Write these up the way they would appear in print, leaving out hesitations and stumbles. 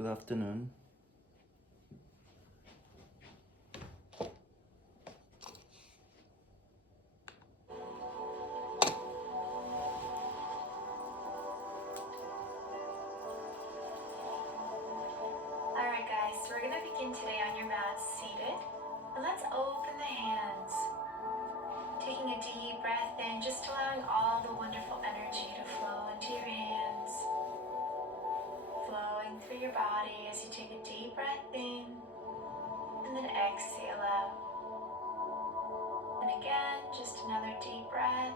Good afternoon. Alright guys, so we're going to begin today on your mat seated. And let's open the hands. Taking a deep breath in, just allowing all the wonderful energy to flow into your hands. Flowing through your body as you take a deep breath in and then exhale out. And again, just another deep breath.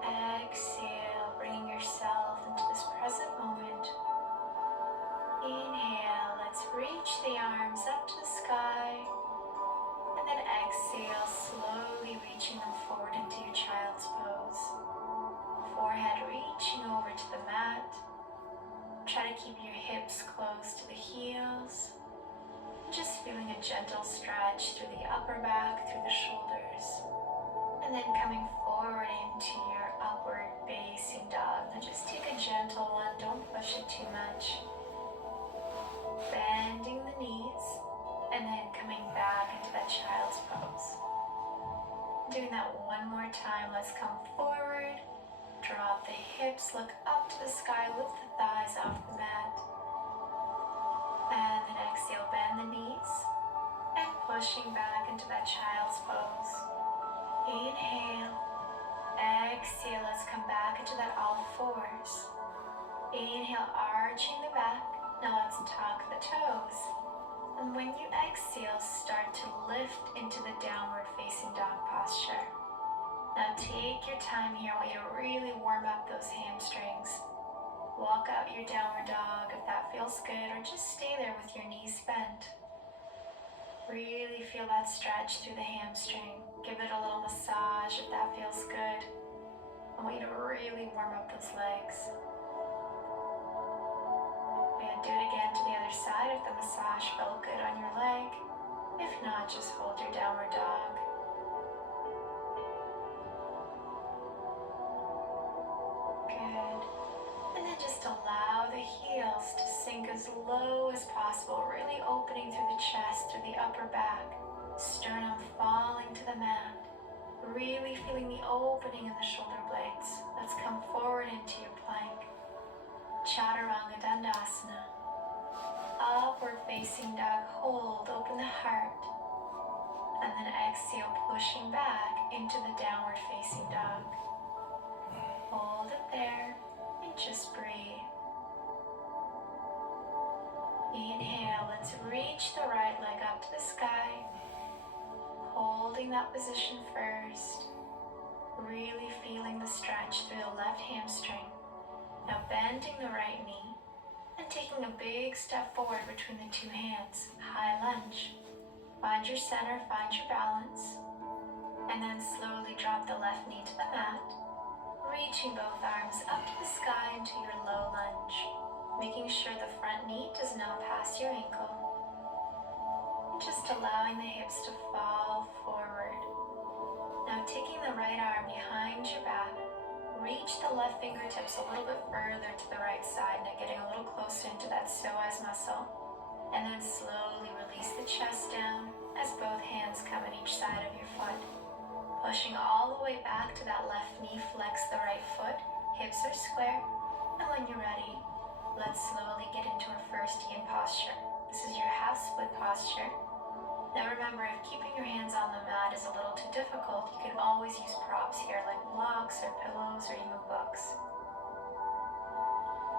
Exhale, bringing yourself into this present moment. Inhale, let's reach the arms up to the sky. And then exhale, slowly reaching them forward into your child's pose. Forehead reaching over to the mat. Try to keep your hips close to the heels. Just feeling a gentle stretch through the upper back, through the shoulders. And then coming forward into your upward facing dog. Now just take a gentle one, don't push it too much. Bending the knees. And then coming back into that child's pose. Doing that one more time. Let's come forward. Drop the hips, look up to the sky, lift the thighs off the mat. And then exhale, bend the knees. And pushing back into that child's pose. Inhale. Exhale, let's come back into that all fours. Inhale, arching the back. Now let's tuck the toes. And when you exhale, start to lift into the downward facing dog posture. Now take your time here. I want you to really warm up those hamstrings. Walk out your downward dog if that feels good, or just stay there with your knees bent. Really feel that stretch through the hamstring. Give it a little massage if that feels good. I want you to really warm up those legs. And do it again to the other side if the massage felt good on your leg. If not, just hold your downward dog. Good. And then just allow the heels to sink as low as possible, really opening through the chest, through the upper back. Sternum falling to the mat. Really feeling the opening in the shoulder blades. Let's come forward into your plank. Chaturanga Dandasana. Upward facing dog, hold, open the heart. And then exhale, pushing back into the downward facing dog. Hold it there and just breathe. Inhale, let's reach the right leg up to the sky. Holding that position first. Really feeling the stretch through the left hamstring. Now bending the right knee and taking a big step forward between the two hands. High lunge. Find your center, find your balance. And then slowly drop the left knee to the mat. Reaching both arms up to the sky into your low lunge. Making sure the front knee does not pass your ankle. And just allowing the hips to fall forward. Now taking the right arm behind your back. Reach the left fingertips a little bit further to the right side. Now getting a little closer into that psoas muscle. And then slowly release the chest down as both hands come on each side of your foot. Pushing all the way back to that left knee, flex the right foot, hips are square, and when you're ready, let's slowly get into our first yin posture. This is your half split posture. Now remember, if keeping your hands on the mat is a little too difficult, you can always use props here like blocks or pillows or even books.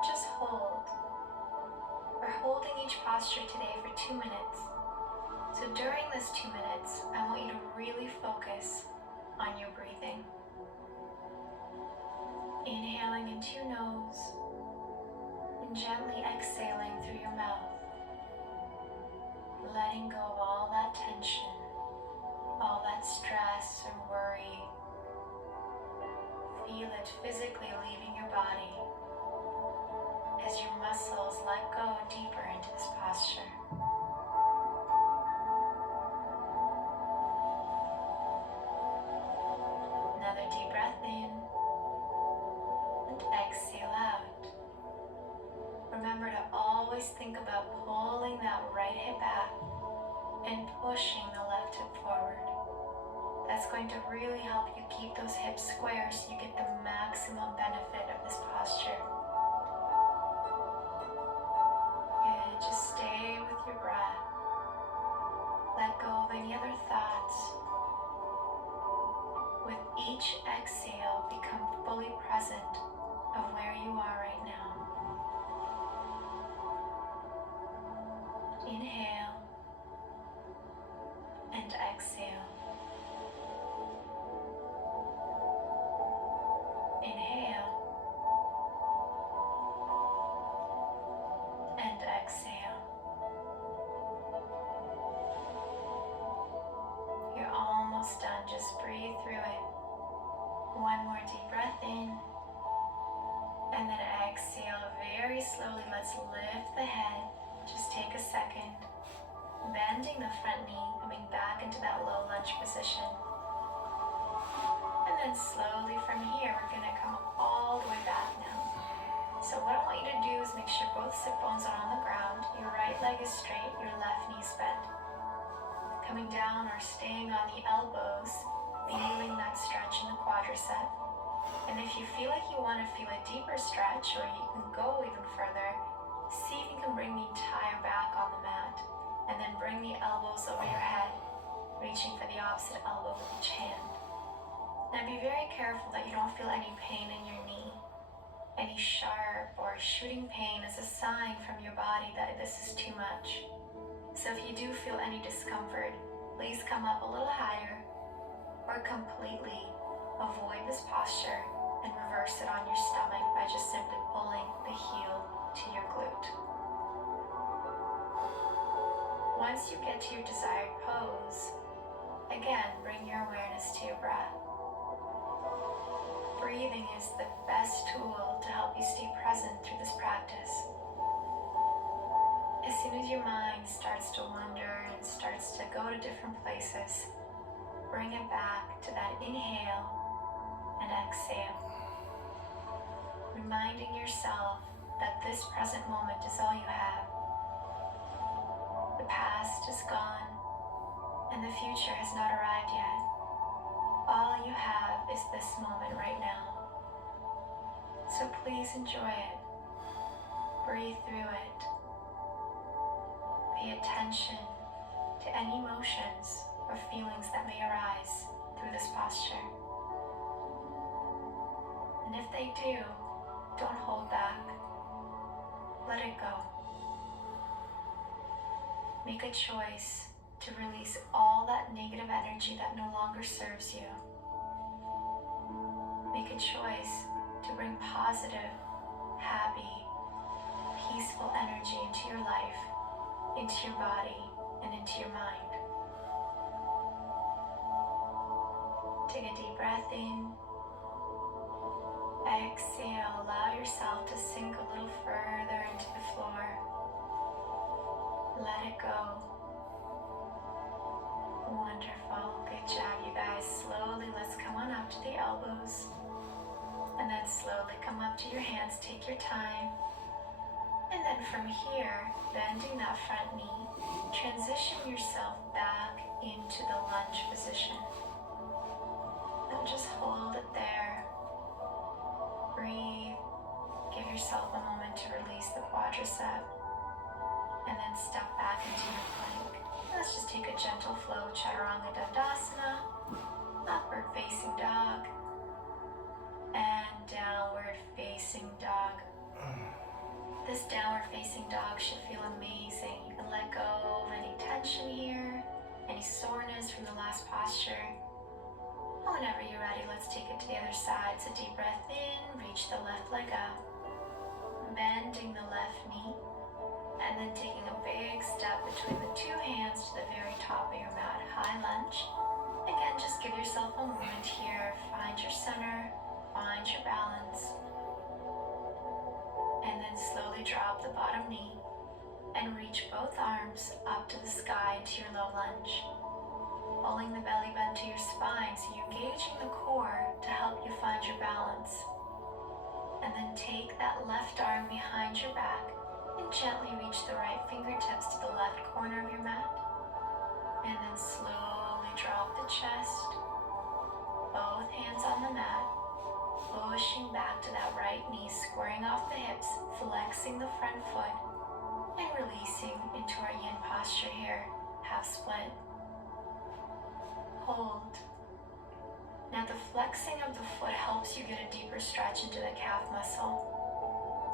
Just hold. We're holding each posture today for 2 minutes. So during this 2 minutes, I want you to really focus on your breathing. Inhaling into your nose and gently exhaling through your mouth. Letting go of all that tension, all that stress or worry. Feel it physically leaving your body as your muscles let go deeper into this posture. Another deep breath in and exhale out. Remember to pushing the left hip forward. That's going to really help you keep those hips square so you get the maximum benefit of this posture. Good, just stay with your breath. Let go of any other thoughts. With each exhale, become fully present of where you are right now. Inhale and exhale. Inhale and exhale. You're almost done. Just breathe through it. One more deep breath in. And then exhale very slowly. Let's lift the head. Just take a second. Bending the front knee, coming back into that low lunge position. And then slowly from here, we're going to come all the way back now. So what I want you to do is make sure both sit bones are on the ground. Your right leg is straight, your left knee is bent. Coming down or staying on the elbows, feeling that stretch in the quadricep. And if you feel like you want to feel a deeper stretch, or you can go even further, see if you can bring the entire back on the mat. And then bring the elbows over your head, reaching for the opposite elbow with each hand. Now be very careful that you don't feel any pain in your knee. Any sharp or shooting pain is a sign from your body that this is too much. So if you do feel any discomfort, please come up a little higher or completely avoid this posture and reverse it on your stomach by just simply pulling the heel to your glute. Once you get to your desired pose, again, bring your awareness to your breath. Breathing is the best tool to help you stay present through this practice. As soon as your mind starts to wander and starts to go to different places, bring it back to that inhale and exhale. Reminding yourself that this present moment is all you have. The past is gone, and the future has not arrived yet. All you have is this moment right now. So please enjoy it. Breathe through it. Pay attention to any emotions or feelings that may arise through this posture. And if they do, don't hold back. Let it go. Make a choice to release all that negative energy that no longer serves you. Make a choice to bring positive, happy, peaceful energy into your life, into your body, and into your mind. Take a deep breath in. Exhale, allow yourself to sink a little further into the floor. Let it go. Wonderful. Good job, you guys. Slowly, let's come on up to the elbows. And then slowly come up to your hands. Take your time. And then from here, bending that front knee, transition yourself back into the lunge position. And just hold it there. Breathe. Give yourself a moment to release the quadricep. And then step back into your plank. Let's just take a gentle flow, Chaturanga Dandasana, upward facing dog, and downward facing dog. This downward facing dog should feel amazing. You can let go of any tension here, any soreness from the last posture. Whenever you're ready, let's take it to the other side. So deep breath in, reach the left leg up, bending the left knee, and then taking a big step between the two hands to the very top of your mat. High lunge. Again, just give yourself a moment here. Find your center, find your balance. And then slowly drop the bottom knee and reach both arms up to the sky into your low lunge. Pulling the belly button to your spine so you're engaging the core to help you find your balance. And then take that left arm behind your back and gently reach the right fingertips to the left corner of your mat. And then slowly drop the chest, both hands on the mat, pushing back to that right knee, squaring off the hips, flexing the front foot, and releasing into our yin posture here, half split. Hold. Now the flexing of the foot helps you get a deeper stretch into the calf muscle.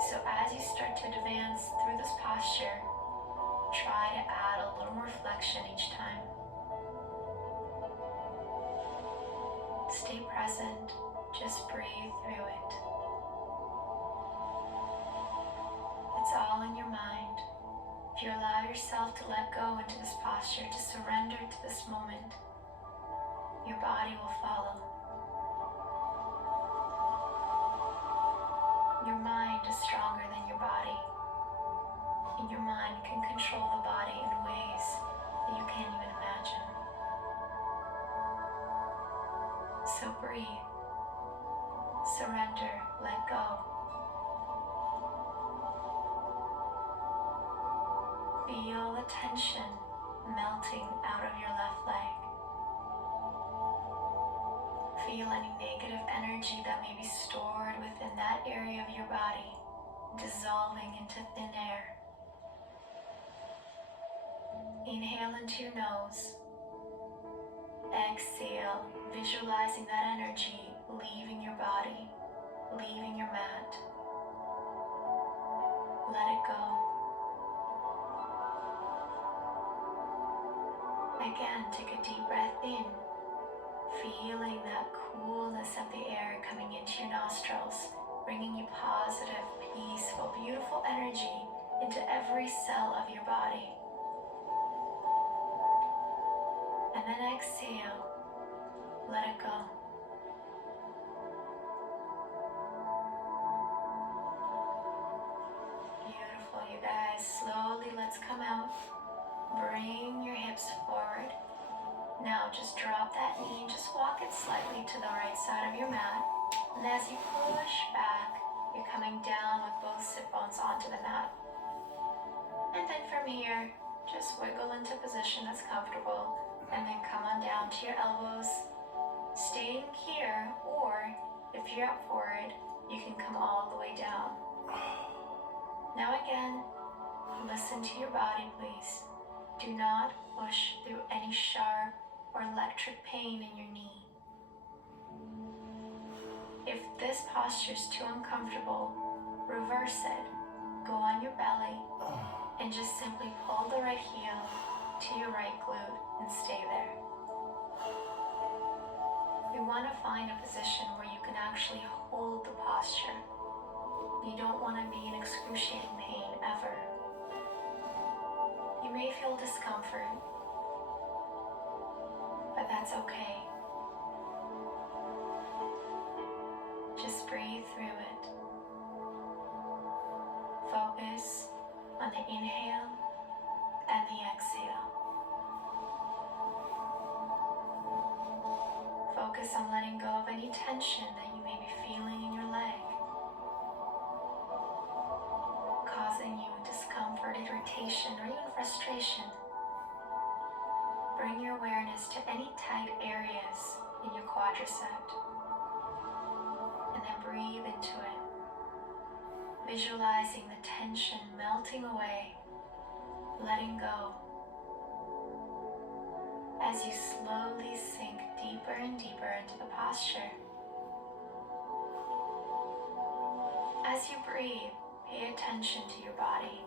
So as you start to advance through this posture, try to add a little more flexion each time. Stay present, just breathe through it. It's all in your mind. If you allow yourself to let go into this posture, to surrender to this moment, your body will follow. Your mind is stronger than your body, and your mind can control the body in ways that you can't even imagine. So breathe, surrender, let go. Feel the tension melting out of your left leg. Feel any negative energy that may be stored within that area of your body dissolving into thin air. Inhale into your nose. Exhale, visualizing that energy leaving your body, leaving your mat. Let it go. Again, take a deep breath in, feeling that coolness of the air coming into your nostrils, bringing you positive, peaceful, beautiful energy into every cell of your body. And then exhale, let it go. Beautiful, you guys. Slowly, let's come out. Bring your hips forward. Now just drop that knee and just walk it slightly to the right side of your mat. And as you push back, you're coming down with both sit bones onto the mat. And then from here, just wiggle into a position that's comfortable. And then come on down to your elbows. Staying here, or if you're up for it, you can come all the way down. Now again, listen to your body, please. Do not push through any sharp or electric pain in your knee. If this posture is too uncomfortable, reverse it. Go on your belly and just simply pull the right heel to your right glute and stay there. You want to find a position where you can actually hold the posture. You don't want to be in excruciating pain ever. You may feel discomfort, but that's okay. Just breathe through it. Focus on the inhale and the exhale. Focus on letting go of any tension that you may be feeling in your leg, causing you discomfort, irritation, or even frustration. Bring your awareness to any tight areas in your quadricep, and then breathe into it, visualizing the tension melting away, letting go, as you slowly sink deeper and deeper into the posture. As you breathe, pay attention to your body.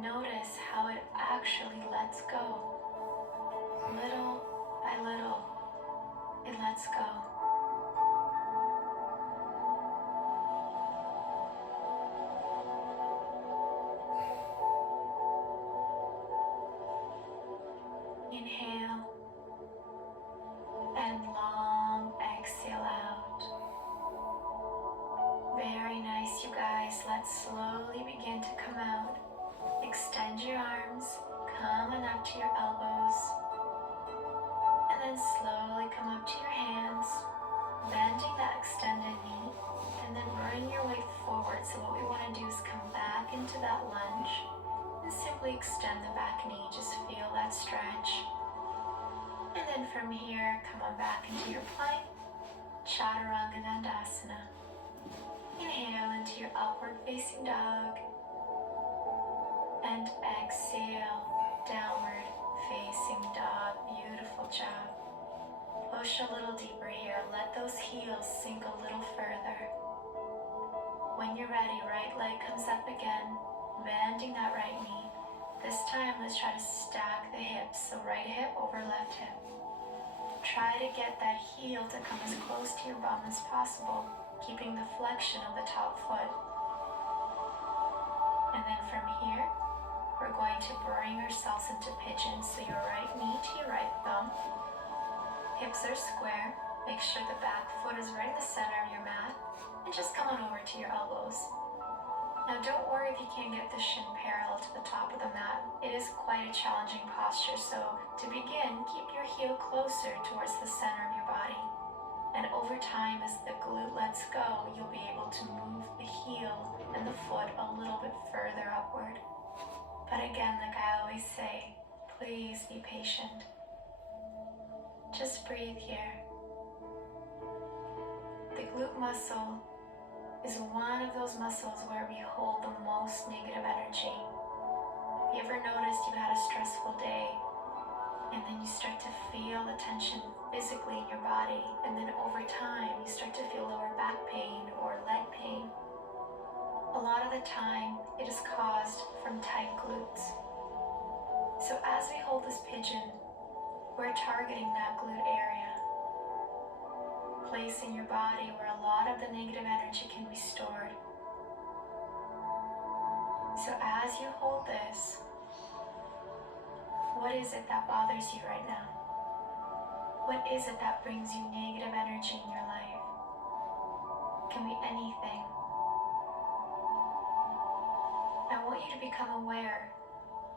Notice how it actually lets go. Little by little, it lets go. Inhale and long exhale out. Very nice, you guys. Let's slowly begin to come out. Extend your arms, come on up to your elbows, and then slowly come up to your hands, bending that extended knee, and then bring your weight forward. So what we want to do is come back into that lunge and simply extend the back knee. Just feel that stretch. And then from here, come on back into your plank, Chaturanga Dandasana. Inhale into your upward facing dog. And exhale, downward facing dog. Beautiful job. Push a little deeper here. Let those heels sink a little further. When you're ready, right leg comes up again, bending that right knee. This time, let's try to stack the hips. So right hip over left hip. Try to get that heel to come as close to your bum as possible, keeping the flexion of the top foot. And then from here, we're going to bring ourselves into pigeon. So your right knee to your right thumb. Hips are square. Make sure the back foot is right in the center of your mat. And just come on over to your elbows. Now don't worry if you can't get the shin parallel to the top of the mat. It is quite a challenging posture, so to begin, keep your heel closer towards the center of your body. And over time, as the glute lets go, you'll be able to move the heel and the foot a little bit further upward. But again, like I always say, please be patient. Just breathe here. The glute muscle is one of those muscles where we hold the most negative energy. Have you ever noticed you've had a stressful day and then you start to feel the tension physically in your body, and then over time you start to feel lower back pain or leg pain? A lot of the time it is caused from tight glutes. So as we hold this pigeon, we're targeting that glute area, placing your body where a lot of the negative energy can be stored. So as you hold this, what is it that bothers you right now? What is it that brings you negative energy in your life? Can be anything. I want you to become aware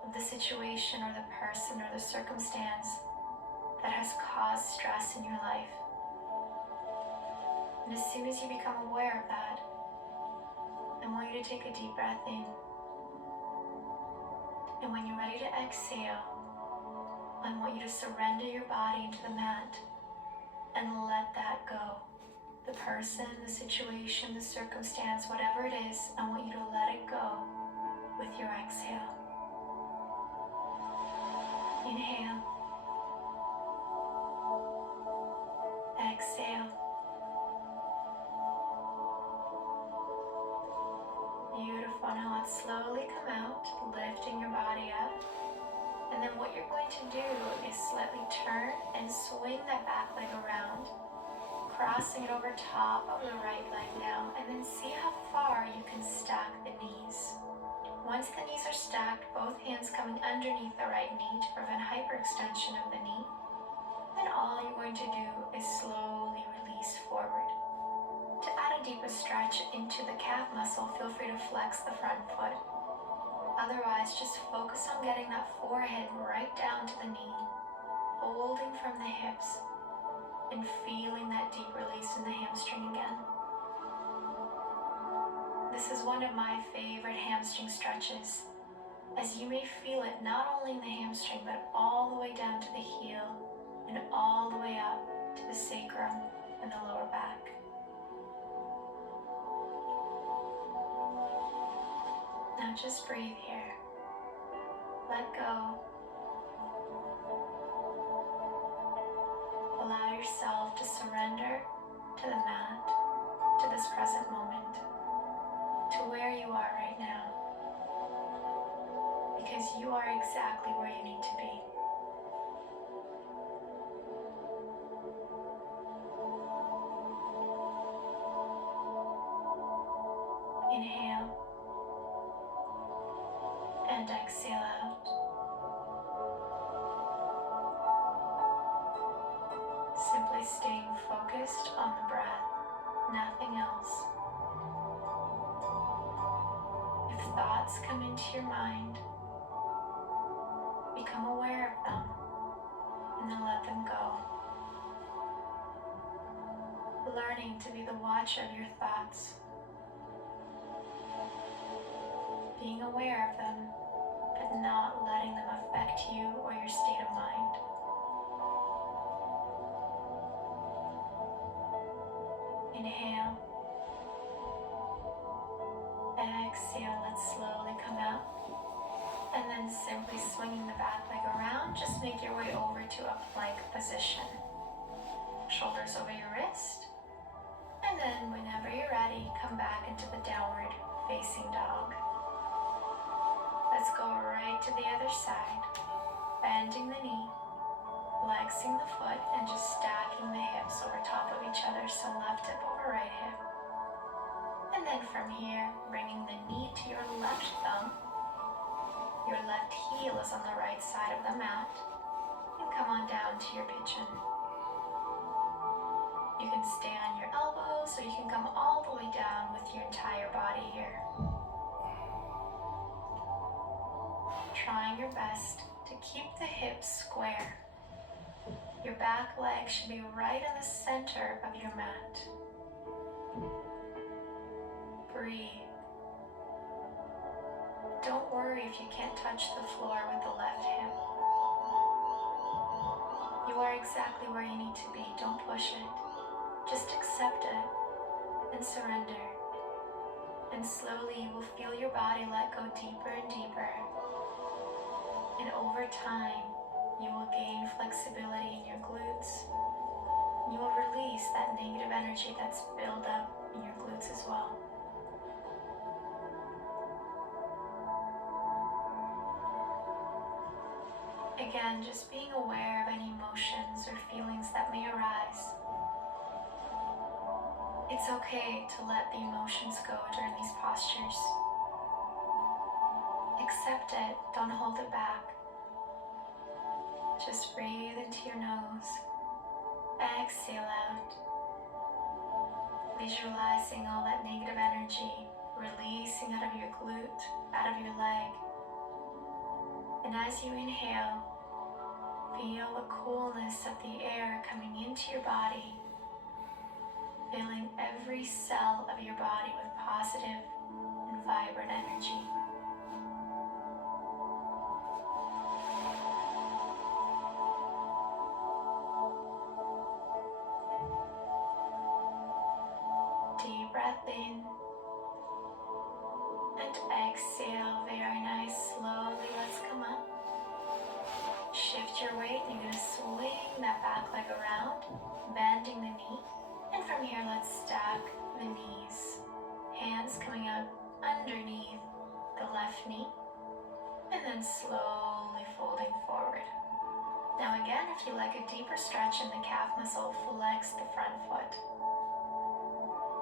of the situation or the person or the circumstance that has caused stress in your life. And as soon as you become aware of that, I want you to take a deep breath in. And when you're ready to exhale, I want you to surrender your body into the mat and let that go. The person, the situation, the circumstance, whatever it is, I want you to let it go with your exhale. Inhale. Exhale. Beautiful. Now let's slowly come out, lifting your body up. And then what you're going to do is slightly turn and swing that back leg around, crossing it over top of the right leg now, and then see how far you can stack the knees. Once the knees are stacked, both hands coming underneath the right knee to prevent hyperextension of the knee, then all you're going to do is slowly release forward. To add a deeper stretch into the calf muscle, feel free to flex the front foot. Otherwise, just focus on getting that forehead right down to the knee, holding from the hips, and feeling that deep release in the hamstring again. This is one of my favorite hamstring stretches, as you may feel it not only in the hamstring, but all the way down to the heel, and all the way up to the sacrum and the lower back. Now just breathe here. Let go. Allow yourself to surrender to the mat, to this present moment, to where you are right now. Because you are exactly where you need to be. Inhale and exhale out. Simply staying focused on the breath, nothing else. If thoughts come into your mind, become aware of them and then let them go. Learning to be the watcher of your thoughts. Being aware of them, but not letting them affect you or your state of mind. Inhale. Exhale, let's slowly come out. And then simply swinging the back leg around, just make your way over to a plank position. Shoulders over your wrist. And then whenever you're ready, come back into the downward facing dog. Let's go right to the other side. Bending the knee, flexing the foot, and just stacking the hips over top of each other. So left hip over right hip. And then from here, bringing the knee to your left thumb. Your left heel is on the right side of the mat. And come on down to your pigeon. You can stay on your elbows, or you can come all the way down with your entire body here. Trying your best to keep the hips square. Your back leg should be right in the center of your mat. Breathe. Don't worry if you can't touch the floor with the left hip. You are exactly where you need to be. Don't push it. Just accept it and surrender. And slowly you will feel your body let go deeper and deeper. And over time, you will gain flexibility in your glutes. You will release that negative energy that's built up in your glutes as well. Again, just being aware of any emotions or feelings that may arise. It's okay to let the emotions go during these postures. Accept it, don't hold it back. Just breathe into your nose. Exhale out. Visualizing all that negative energy releasing out of your glute, out of your leg. And as you inhale, feel the coolness of the air coming into your body, filling every cell of your body with positive and vibrant energy. Deep breath in and exhale, very nice. Slowly, let's come up. Shift your weight, and you're going to swing that back leg around, bending the knee. And from here, let's stack the knees. Hands coming up underneath the left knee, and then slowly folding forward. Now again, if you like a deeper stretch in the calf muscle, flex the front foot.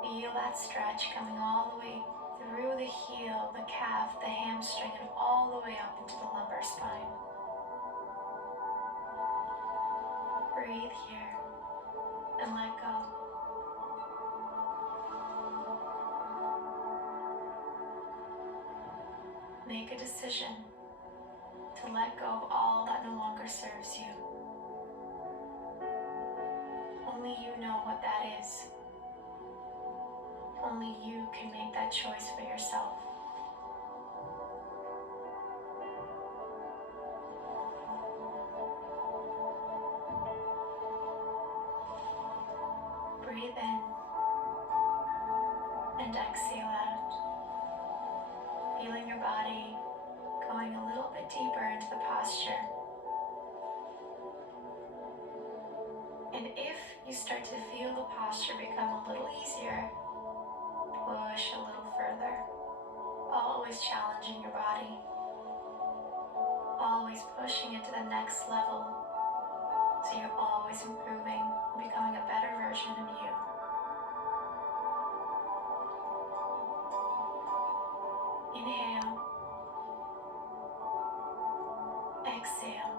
Feel that stretch coming all the way through the heel, the calf, the hamstring, and all the way up into the lumbar spine. Breathe here and let go. Make a decision to let go of all that no longer serves you. Only you know what that is. Only you can make that choice for yourself. Breathe in and exhale out. Feeling your body going a little bit deeper into the posture. And if you start to feel the posture become a little easier, push a little further. Always challenging your body. Always pushing it to the next level. So you're always improving, becoming a better version of you. Inhale. Exhale.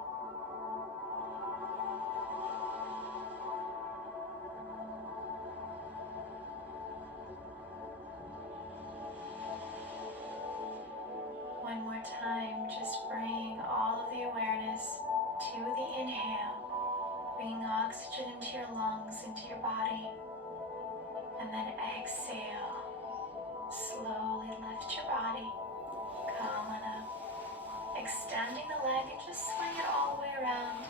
One more time, just bring all of the awareness to the inhale, bringing oxygen into your lungs, into your body, and then exhale. Slowly lift your body, come on up, extending the leg and just swing it all the way around,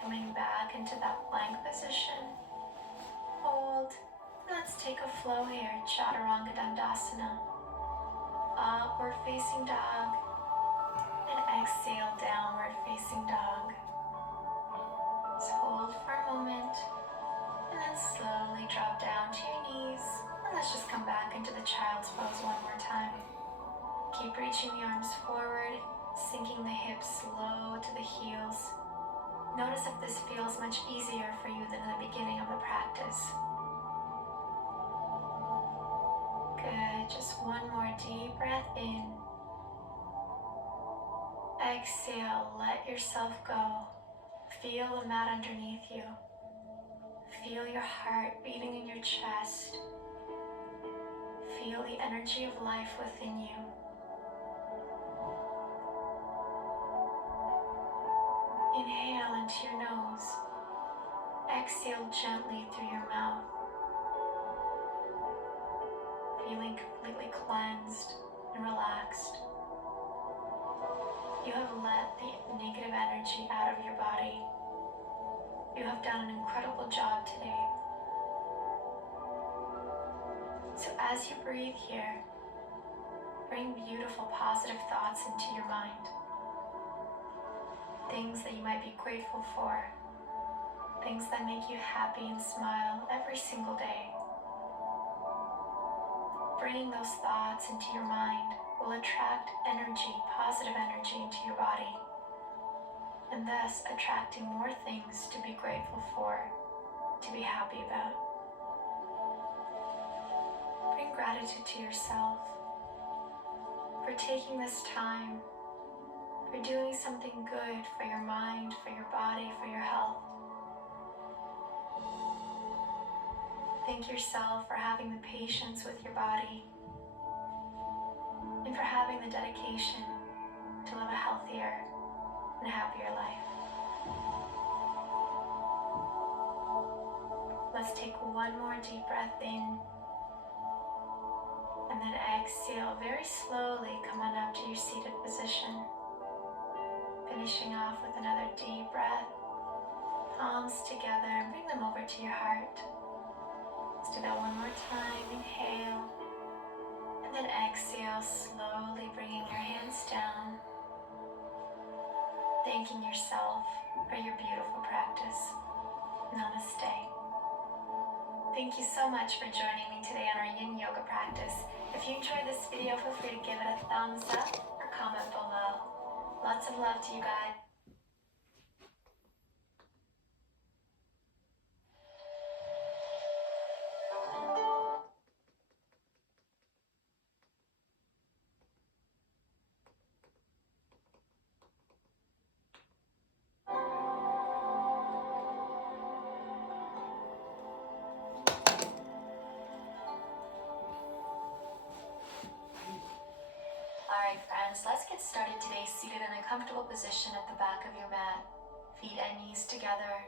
coming back into that plank position. Hold. Let's take a flow here, Chaturanga Dandasana. Upward facing dog, and exhale, downward facing dog. Just hold for a moment, and then slowly drop down to your knees. And let's just come back into the child's pose one more time. Keep reaching the arms forward, sinking the hips low to the heels. Notice if this feels much easier for you than the beginning of the practice. Good, just one more deep breath in. Exhale, let yourself go. Feel the mat underneath you. Feel your heart beating in your chest. Feel the energy of life within you. Inhale into your nose. Exhale gently through your mouth. Feeling completely cleansed and relaxed. You have let the negative energy out of your body. You have done an incredible job today. So as you breathe here, bring beautiful, positive thoughts into your mind. Things that you might be grateful for. Things that make you happy and smile every single day. Bringing those thoughts into your mind will attract energy, positive energy into your body, and thus attracting more things to be grateful for, to be happy about. Bring gratitude to yourself for taking this time, for doing something good for your mind, for your body, for your health. Thank yourself for having the patience with your body and for having the dedication to live a healthier and happier life. Let's take one more deep breath in, and then exhale very slowly. Come on up to your seated position. Finishing off with another deep breath. Palms together and bring them over to your heart. Let's do that one more time. Inhale. And then exhale, slowly bringing your hands down. Thanking yourself for your beautiful practice. Namaste. Thank you so much for joining me today on our Yin Yoga practice. If you enjoyed this video, feel free to give it a thumbs up or comment below. Lots of love to you guys. Alright friends, let's get started today seated in a comfortable position at the back of your mat. Feet and knees together.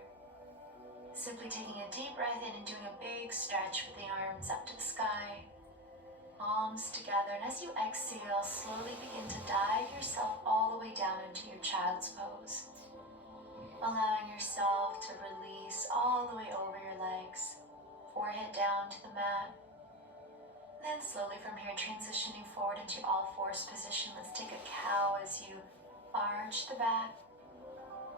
Simply taking a deep breath in and doing a big stretch with the arms up to the sky. Palms together, and as you exhale, slowly begin to dive yourself all the way down into your child's pose. Allowing yourself to release all the way over your legs, forehead down to the mat. Then slowly from here, transitioning forward into all fours position. Let's take a cow as you arch the back,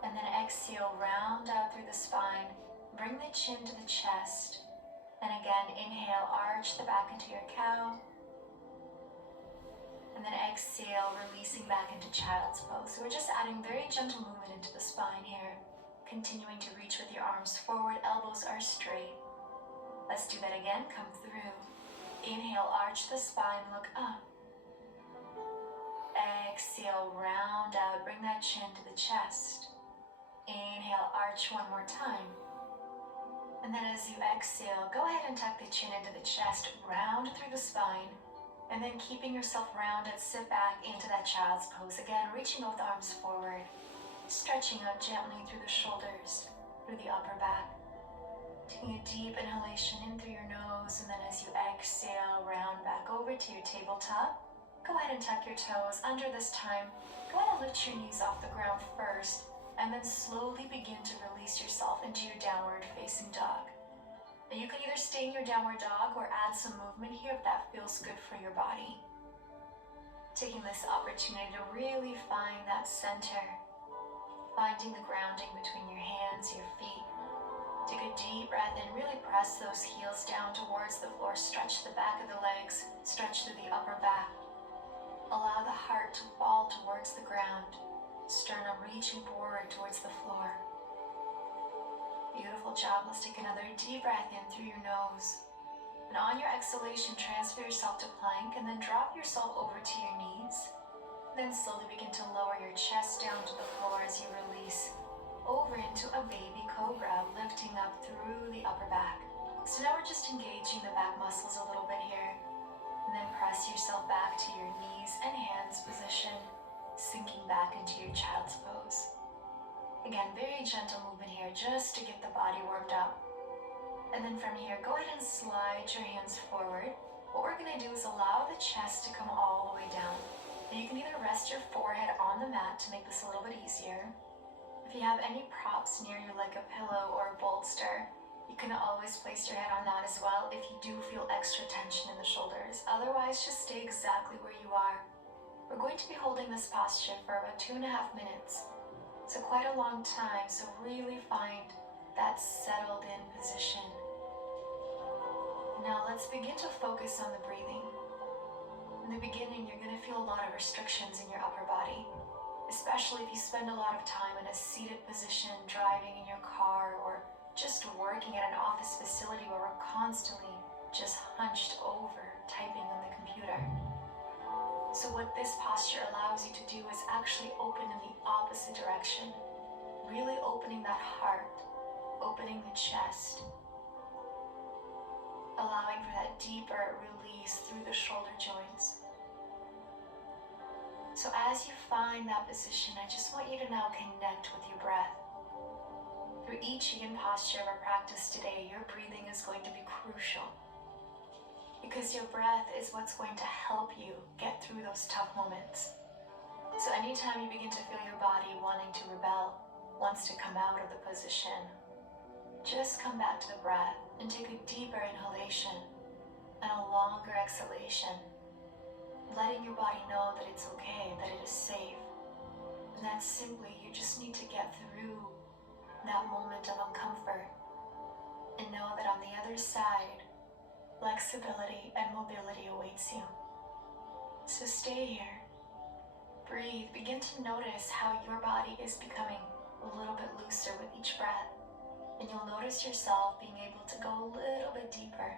and then exhale, round out through the spine. Bring the chin to the chest, and again, inhale, arch the back into your cow, and then exhale, releasing back into child's pose. So we're just adding very gentle movement into the spine here, continuing to reach with your arms forward, elbows are straight. Let's do that again, come through. Inhale, arch the spine, look up. Exhale, round out, bring that chin to the chest. Inhale, arch one more time. And then as you exhale, go ahead and tuck the chin into the chest, round through the spine. And then keeping yourself rounded, sit back into that child's pose. Again, reaching both arms forward, stretching out gently through the shoulders, through the upper back. Taking a deep inhalation in through your nose, and then as you exhale, round back over to your tabletop. Go ahead and tuck your toes under this time. Go ahead and lift your knees off the ground first, and then slowly begin to release yourself into your downward facing dog. Now you can either stay in your downward dog or add some movement here if that feels good for your body. Taking this opportunity to really find that center, finding the grounding between your hands, your feet. Take a deep breath in, really press those heels down towards the floor, stretch the back of the legs, stretch through the upper back. Allow the heart to fall towards the ground, sternum reaching forward towards the floor. Beautiful job. Let's take another deep breath in through your nose. And on your exhalation, transfer yourself to plank and then drop yourself over to your knees. Then slowly begin to lower your chest down to the floor as you release over into a baby cobra, lifting up through the upper back. So now we're just engaging the back muscles a little bit here. And then press yourself back to your knees and hands position, sinking back into your child's pose. Again, very gentle movement here just to get the body warmed up. And then from here, go ahead and slide your hands forward. What we're going to do is allow the chest to come all the way down. And you can either rest your forehead on the mat to make this a little bit easier. If you have any props near you like a pillow or a bolster, you can always place your head on that as well if you do feel extra tension in the shoulders. Otherwise, just stay exactly where you are. We're going to be holding this posture for about 2.5 minutes. So quite a long time, so really find that settled in position. Now let's begin to focus on the breathing. In the beginning, you're going to feel a lot of restrictions in your upper body, especially if you spend a lot of time in a seated position, driving in your car, or just working at an office facility where we're constantly just hunched over, typing on the computer. So what this posture allows you to do is actually open in the opposite direction, really opening that heart, opening the chest, allowing for that deeper release through the shoulder joints. So as you find that position, I just want you to now connect with your breath. Through each yin posture of our practice today, your breathing is going to be crucial, because your breath is what's going to help you get through those tough moments. So anytime you begin to feel your body wanting to rebel, wants to come out of the position, just come back to the breath and take a deeper inhalation and a longer exhalation, letting your body know that it's okay, that it is safe. And that simply, you just need to get through that moment of uncomfort and know that on the other side, flexibility and mobility awaits you. So stay here, breathe, begin to notice how your body is becoming a little bit looser with each breath, and you'll notice yourself being able to go a little bit deeper.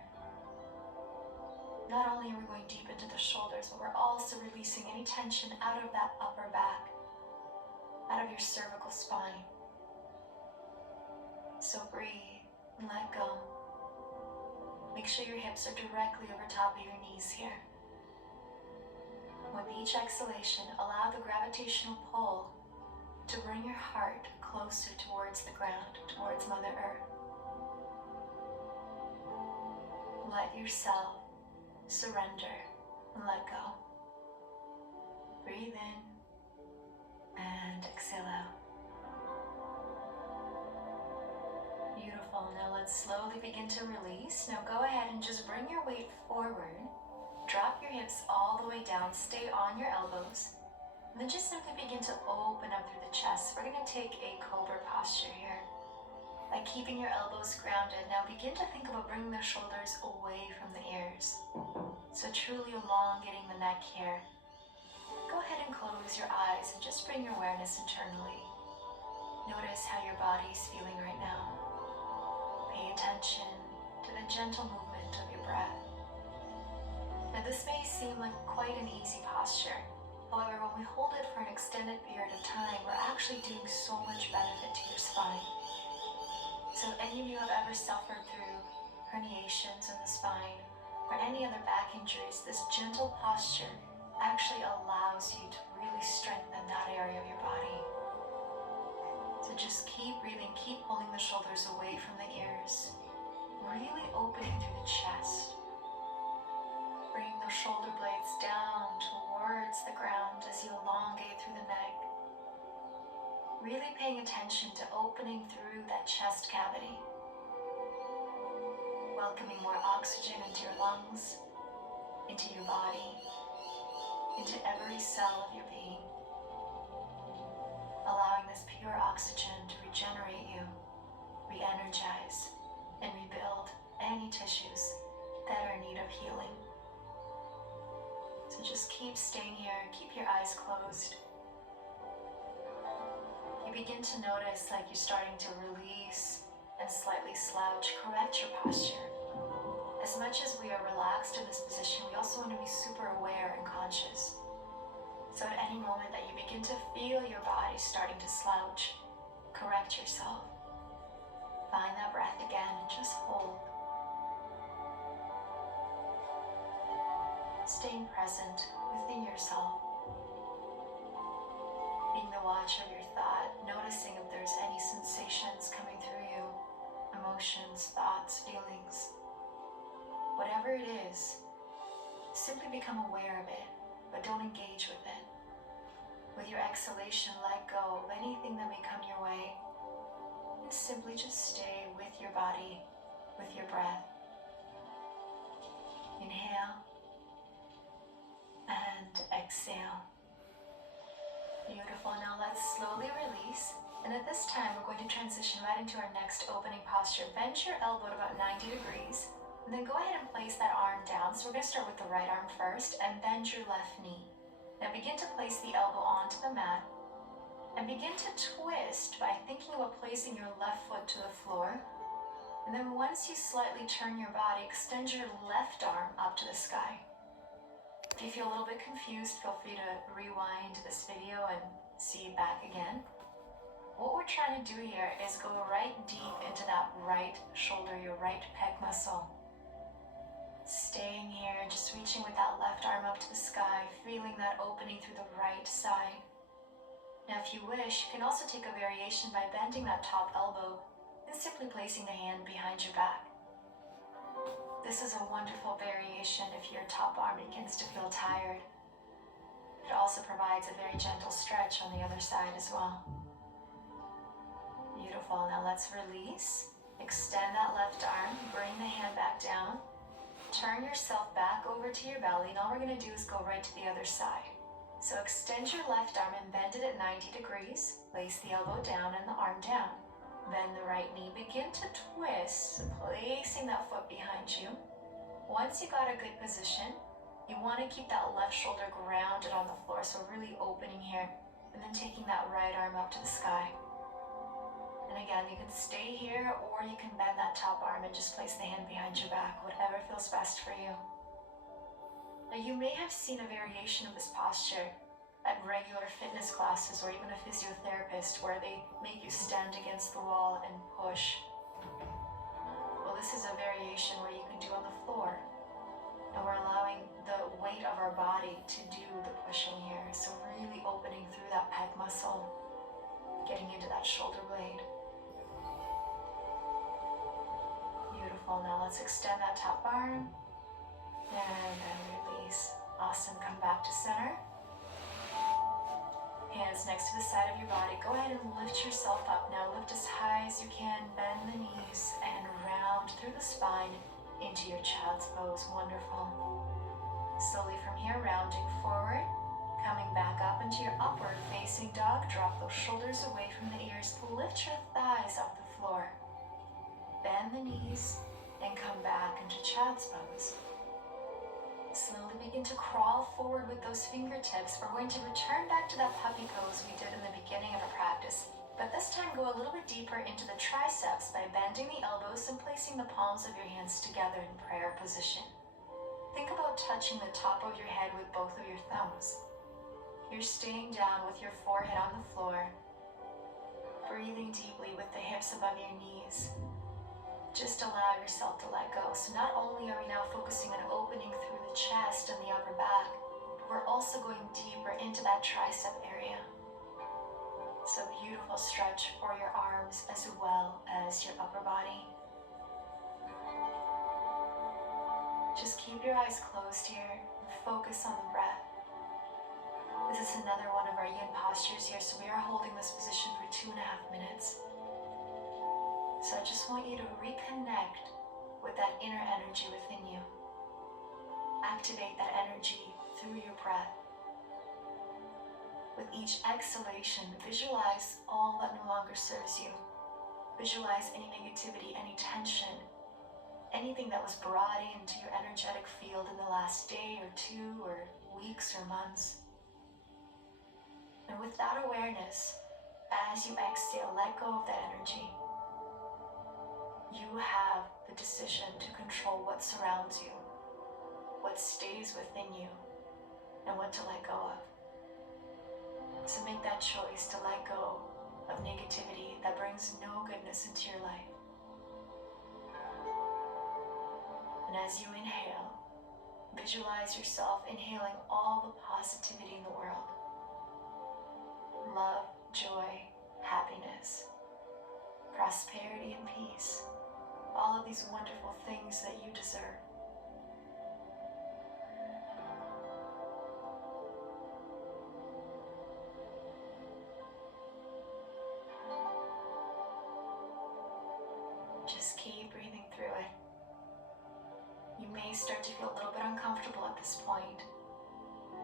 Not only are we going deep into the shoulders, but we're also releasing any tension out of that upper back, out of your cervical spine. So breathe and let go. Make sure your hips are directly over top of your knees here. With each exhalation, allow the gravitational pull to bring your heart closer towards the ground, towards Mother Earth. Let yourself surrender and let go. Breathe in and exhale out. Beautiful. Now let's slowly begin to release. Now go ahead and just bring your weight forward. Drop your hips all the way down. Stay on your elbows. And then just simply begin to open up through the chest. We're going to take a cobra posture here. By keeping your elbows grounded, now begin to think about bringing the shoulders away from the ears. So truly elongating the neck here. Go ahead and close your eyes and just bring your awareness internally. Notice how your body is feeling right now. Pay attention to the gentle movement of your breath. Now this may seem like quite an easy posture. However, when we hold it for an extended period of time, we're actually doing so much benefit to your spine. So if any of you have ever suffered through herniations in the spine or any other back injuries, this gentle posture actually allows you to really strengthen that area of your body. So just keep breathing, keep pulling the shoulders away from the ears, really opening through the chest. Bring the shoulder blades down towards the ground as you elongate through the neck. Really paying attention to opening through that chest cavity. welcoming more oxygen into your lungs, into your body, into every cell of your being, allowing this pure oxygen to regenerate you, re-energize, and rebuild any tissues that are in need of healing. So just keep staying here, keep your eyes closed. You begin to notice like you're starting to release and slightly slouch, correct your posture. As much as we are relaxed in this position, we also want to be super aware and conscious. So at any moment that you begin to feel your body starting to slouch, correct yourself. Find that breath again and just hold. Staying present within yourself. Being the watcher of your thought, noticing if there's any sensations coming through you, emotions, thoughts, feelings. Whatever it is, simply become aware of it, but don't engage with it. With your exhalation, let go of anything that may come your way, and simply just stay with your body, with your breath. Inhale and exhale. Beautiful. Now let's slowly release. And at this time, we're going to transition right into our next opening posture. Bend your elbow at about 90 degrees. And then go ahead and place that arm down. So we're going to start with the right arm first and bend your left knee. Now begin to place the elbow onto the mat and begin to twist by thinking about placing your left foot to the floor. And then once you slightly turn your body, extend your left arm up to the sky. If you feel a little bit confused, feel free to rewind this video and see back again. What we're trying to do here is go right deep into that right shoulder, your right pec muscle. Staying here, just reaching with that left arm up to the sky, feeling that opening through the right side. Now if you wish, you can also take a variation by bending that top elbow and simply placing the hand behind your back. This is a wonderful variation if your top arm begins to feel tired. It also provides a very gentle stretch on the other side as well. Beautiful. Now let's release. Extend that left arm, bring the hand back down. Turn yourself back over to your belly, and all we're going to do is go right to the other side. So extend your left arm and bend it at 90 degrees. Place the elbow down and the arm down. Bend the right knee. Begin to twist, placing that foot behind you. Once you got a good position, you want to keep that left shoulder grounded on the floor, so really opening here, and then taking that right arm up to the sky. And again, you can stay here or you can bend that top arm and just place the hand behind your back, whatever feels best for you. Now you may have seen a variation of this posture at regular fitness classes or even a physiotherapist where they make you stand against the wall and push. Well, this is a variation where you can do on the floor. And we're allowing the weight of our body to do the pushing here. So really opening through that pec muscle, getting into that shoulder blade. Beautiful. Now let's extend that top arm and then release. Awesome. Come back to center. Hands next to the side of your body. Go ahead and lift yourself up. Now lift as high as you can. Bend the knees and round through the spine into your child's pose. Wonderful. Slowly from here, rounding forward, coming back up into your upward facing dog. Drop those shoulders away from the ears. Lift your thighs off the floor. Bend the knees and come back into child's pose. Slowly begin to crawl forward with those fingertips. We're going to return back to that puppy pose we did in the beginning of our practice, but this time go a little bit deeper into the triceps by bending the elbows and placing the palms of your hands together in prayer position. Think about touching the top of your head with both of your thumbs. You're staying down with your forehead on the floor, breathing deeply with the hips above your knees. Just allow yourself to let go. So not only are we now focusing on opening through the chest and the upper back, but we're also going deeper into that tricep area. So beautiful stretch for your arms as well as your upper body. Just keep your eyes closed here and focus on the breath. This is another one of our yin postures here, so we are holding this position for 2.5 minutes. So I just want you to reconnect with that inner energy within you. Activate that energy through your breath. With each exhalation, visualize all that no longer serves you. Visualize any negativity, any tension, anything that was brought into your energetic field in the last day or two or weeks or months. And with that awareness, as you exhale, let go of that energy. You have the decision to control what surrounds you, what stays within you, and what to let go of. So make that choice to let go of negativity that brings no goodness into your life. And as you inhale, visualize yourself inhaling all the positivity in the world. Love, joy, happiness, prosperity, and peace. All of these wonderful things that you deserve. Just keep breathing through it. You may start to feel a little bit uncomfortable at this point.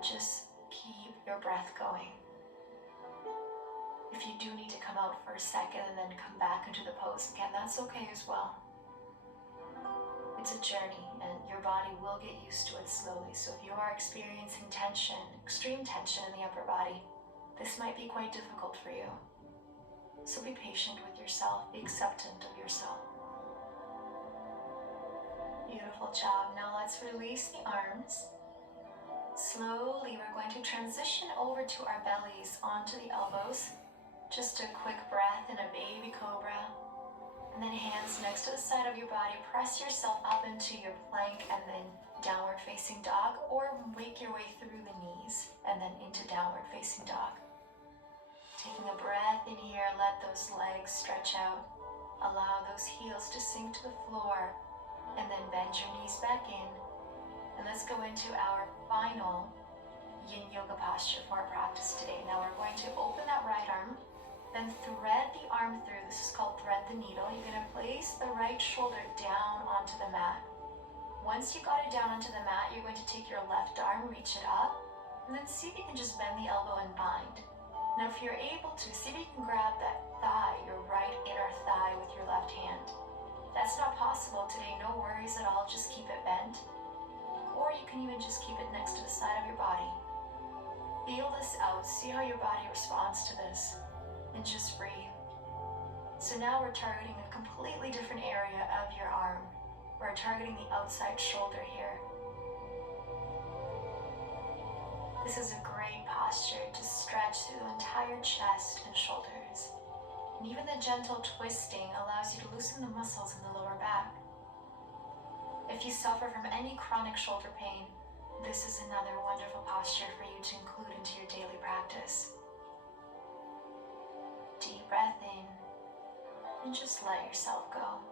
Just keep your breath going. If you do need to come out for a second and then come back into the pose again, that's okay as well. It's a journey and your body will get used to it slowly. So if you are experiencing tension, extreme tension in the upper body, this might be quite difficult for you. So be patient with yourself, be acceptant of yourself. Beautiful job. Now let's release the arms. Slowly, we're going to transition over to our bellies onto the elbows. Just a quick breath in a baby cobra. And then hands next to the side of your body. Press yourself up into your plank and then downward facing dog, or wake your way through the knees and then into downward facing dog. Taking a breath in here, let those legs stretch out. Allow those heels to sink to the floor. And then bend your knees back in. And let's go into our final Yin Yoga posture for our practice today. Now we're going to open that right arm, then thread the arm through. This is called thread the needle. You're going to place the right shoulder down onto the mat. Once you got it down onto the mat, you're going to take your left arm, reach it up, and then see if you can just bend the elbow and bind. Now if you're able to, see if you can grab that thigh, your right inner thigh with your left hand. That's not possible today, no worries at all, just keep it bent. Or you can even just keep it next to the side of your body. Feel this out, see how your body responds to this, and just breathe. So now we're targeting a completely different area of your arm. We're targeting the outside shoulder here. This is a great posture to stretch through the entire chest and shoulders. And even the gentle twisting allows you to loosen the muscles in the lower back. If you suffer from any chronic shoulder pain, this is another wonderful posture for you to include into your daily practice. Deep breath in, and just let yourself go.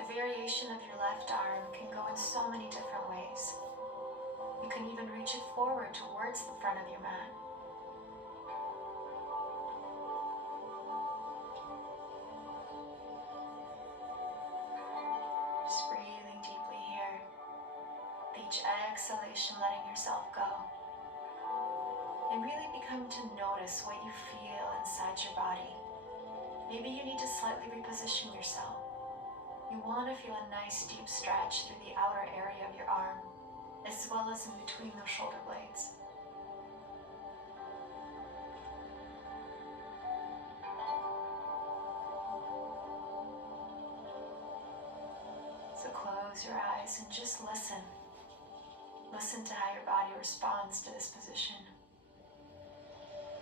The variation of your left arm can go in so many different ways. You can even reach it forward towards the front of your mat. Just breathing deeply here. With each exhalation, letting yourself go. And really become to notice what you feel inside your body. Maybe you need to slightly reposition yourself. You want to feel a nice deep stretch through the outer area of your arm, as well as in between those shoulder blades. So close your eyes and just listen. Listen to how your body responds to this position.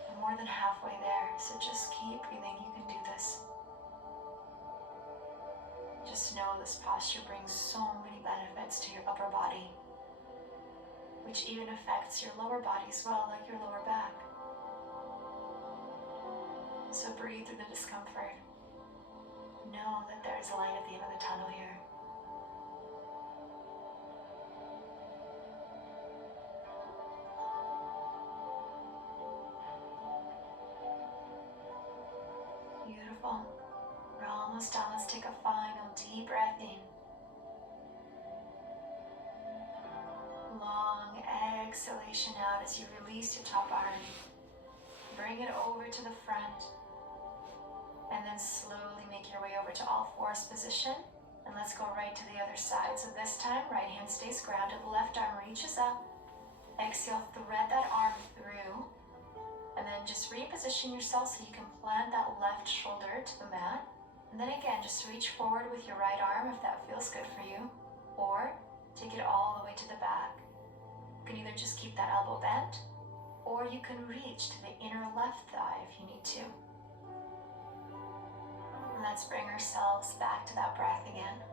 We're more than halfway there, so just keep breathing. You can do this. Just know this posture brings so many benefits to your upper body, which even affects your lower body as well, like your lower back. So breathe through the discomfort. Know that there is light at the end of the tunnel here. Beautiful. We're almost almost done. Let's take a final deep breath in. Long exhalation out as you release your top arm. Bring it over to the front. And then slowly make your way over to all fours position. And let's go right to the other side. So this time, right hand stays grounded, left arm reaches up. Exhale, thread that arm through. And then just reposition yourself so you can plant that left shoulder to the mat. And then again, just reach forward with your right arm if that feels good for you. Or take it all the way to the back. You can either just keep that elbow bent, or you can reach to the inner left thigh if you need to. And let's bring ourselves back to that breath again.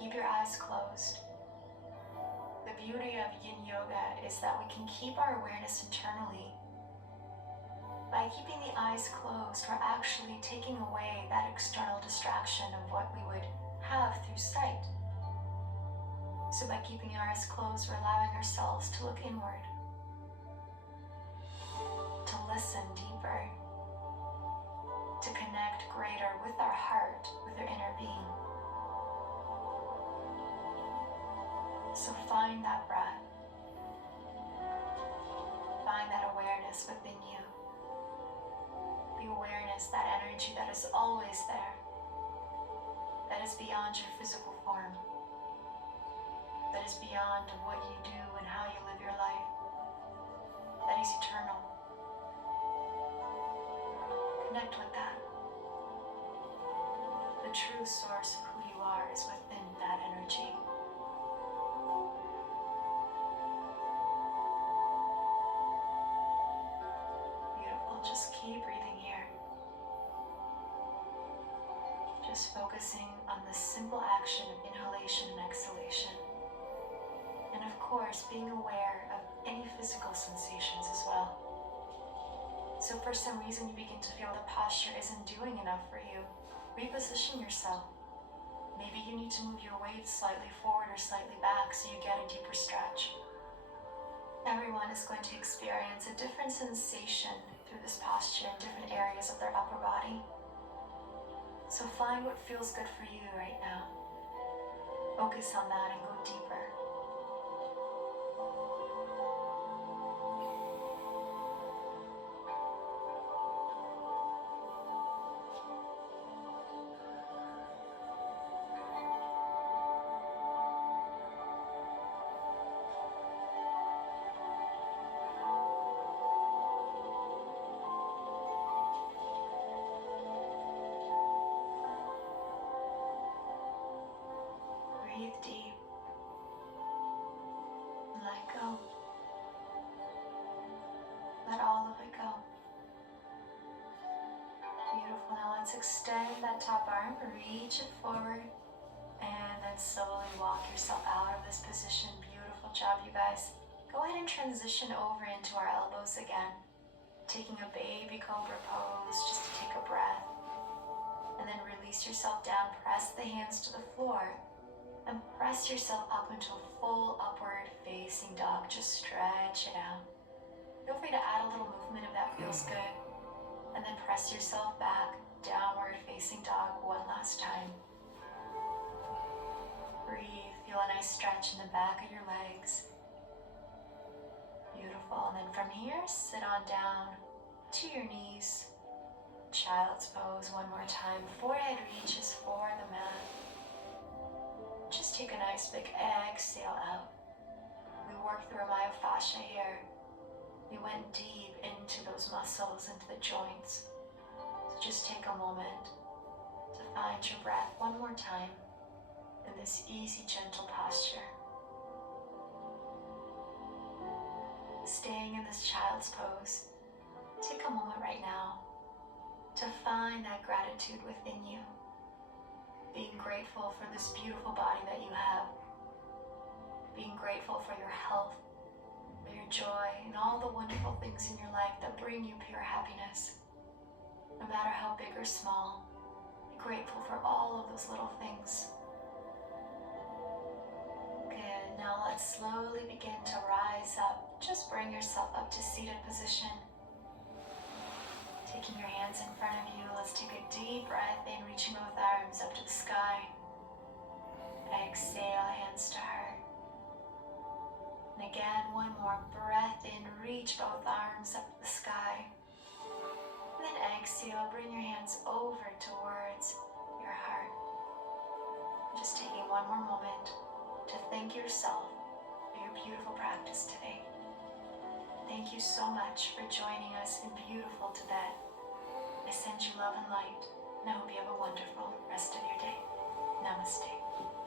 Keep your eyes closed. The beauty of Yin Yoga is that we can keep our awareness internally. By keeping the eyes closed, we're actually taking away that external distraction of what we would have through sight. So by keeping our eyes closed, we're allowing ourselves to look inward, to listen deeper, to connect greater with our heart, with our inner being. So find that breath. Find that awareness within you. The awareness, that energy that is always there, that is beyond your physical form, that is beyond what you do and how you live your life, that is eternal. Connect with that. The true source of who you are is within that energy. Beautiful. Just keep breathing here. Just focusing on the simple action of inhalation and exhalation. And of course, being aware of any physical sensations as well. So if for some reason you begin to feel the posture isn't doing enough for you, reposition yourself. Maybe you need to move your weight slightly forward or slightly back so you get a deeper stretch. Everyone is going to experience a different sensation through this posture in different areas of their upper body. So find what feels good for you right now. Focus on that and go deeper. Breathe deep. Let go. Let all of it go. Beautiful. Now let's extend that top arm, reach it forward, and then slowly walk yourself out of this position. Beautiful job, you guys. Go ahead and transition over into our elbows again, taking a baby cobra pose just to take a breath. And then release yourself down, press the hands to the floor, and press yourself up into a full upward facing dog. Just stretch it out. Feel free to add a little movement if that feels good. And then press yourself back, downward facing dog one last time. Breathe, feel a nice stretch in the back of your legs. Beautiful. And then from here, sit on down to your knees. Child's pose one more time. Forehead reaches for the mat. Just take a nice big exhale out. We worked through our myofascia here. We went deep into those muscles, into the joints. So just take a moment to find your breath one more time in this easy, gentle posture. Staying in this child's pose, take a moment right now to find that gratitude within you. Being grateful for this beautiful body that you have. Being grateful for your health, for your joy, and all the wonderful things in your life that bring you pure happiness. No matter how big or small, be grateful for all of those little things. Good, now let's slowly begin to rise up. Just bring yourself up to seated position. Taking your hands in front of you, let's take a deep breath in, reaching both arms up to the sky. Exhale, hands to heart. And again, one more breath in, reach both arms up to the sky. And then exhale, bring your hands over towards your heart. Just taking one more moment to thank yourself for your beautiful practice today. Thank you so much for joining us in beautiful Tibet. I send you love and light, and I hope you have a wonderful rest of your day. Namaste.